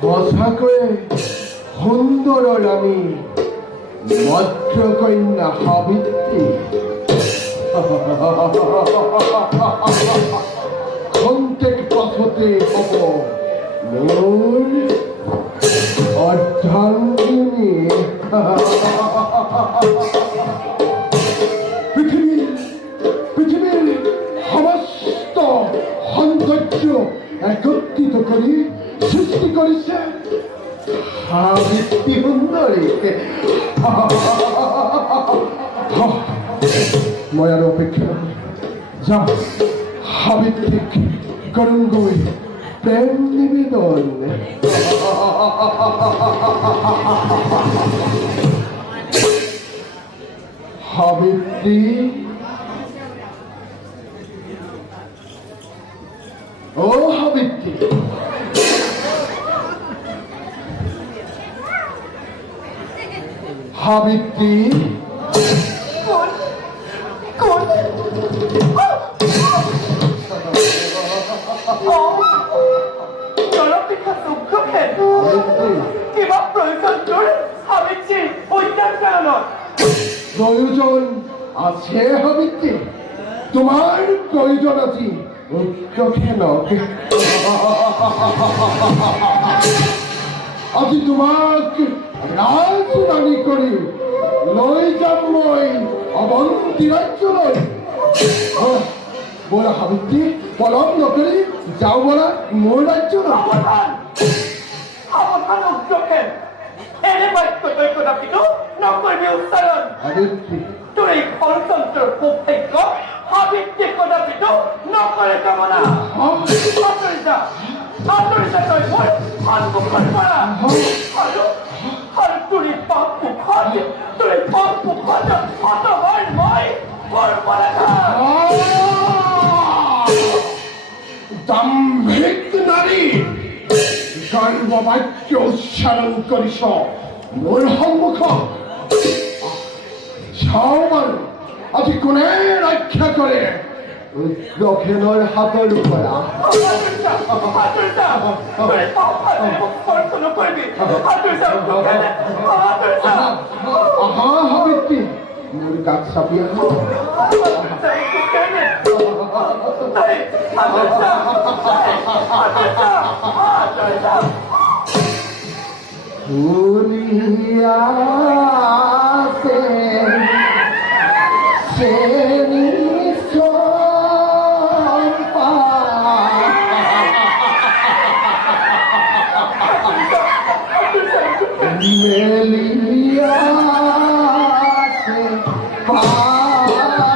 সঁচাকৈয়ে সুন্দৰ ৰাণী মদ্ৰকন্যা সাবিত্ৰী খন্তেক পাছতে হ'ব মোৰ অৰ্ধাংগিনী। পৃথিৱীৰ সমস্ত সৌন্দৰ্য একত্ৰিত কৰি সৃষ্টি কৰিছে সাবিত্ৰী সুন্দৰী। মই আৰু অপেক্ষা নকৰি যাম সাবিত্ৰীক কৰোঁগৈ প্ৰেম নিবেদন। সাবিত্ৰী, অ সাবিত্ৰী, সাবিত্ৰী, প্ৰয়োজন আছে সাবিত্ৰী, তোমাৰ প্ৰয়োজন আজি উত্তৰখেনক। আজি তোমাক ৰাজৰাণী কৰি লৈ যাম মই অৱন্তী ৰাজ্যলৈ। বলা সাবিত্ৰী, পলম নকৰি যাওঁ বলা মোৰ ৰাজ্যলৈ। এনে বাক্য তই কদাপিতো নকৰিবি উচ্চাৰণ। তোৰ এই গণতন্ত্ৰৰ সৌভাগ্য সাবিত্ৰী কদাপিতো নকৰে কামনা। আঁতৰিছা তই মোৰ সন্মুখৰ পৰা। আৰু তোৰ এই পাপ মুখত হতবাৰ মই বৰপৰাধা। দাম্ভিক নাৰী, গৰ্ব বাক্য উচ্চাৰণ কৰিছ মোৰ সন্মুখত। চাওঁ বাৰু আজি কোনে ৰক্ষা কৰে উগ্ৰসেনৰ হাতৰ পৰা। আহা সাবিত্ৰী, মোৰ গাত চাপি আহা। ফুলিয়াছে চেনি চম্পা, মেলিয়াছে পাহি,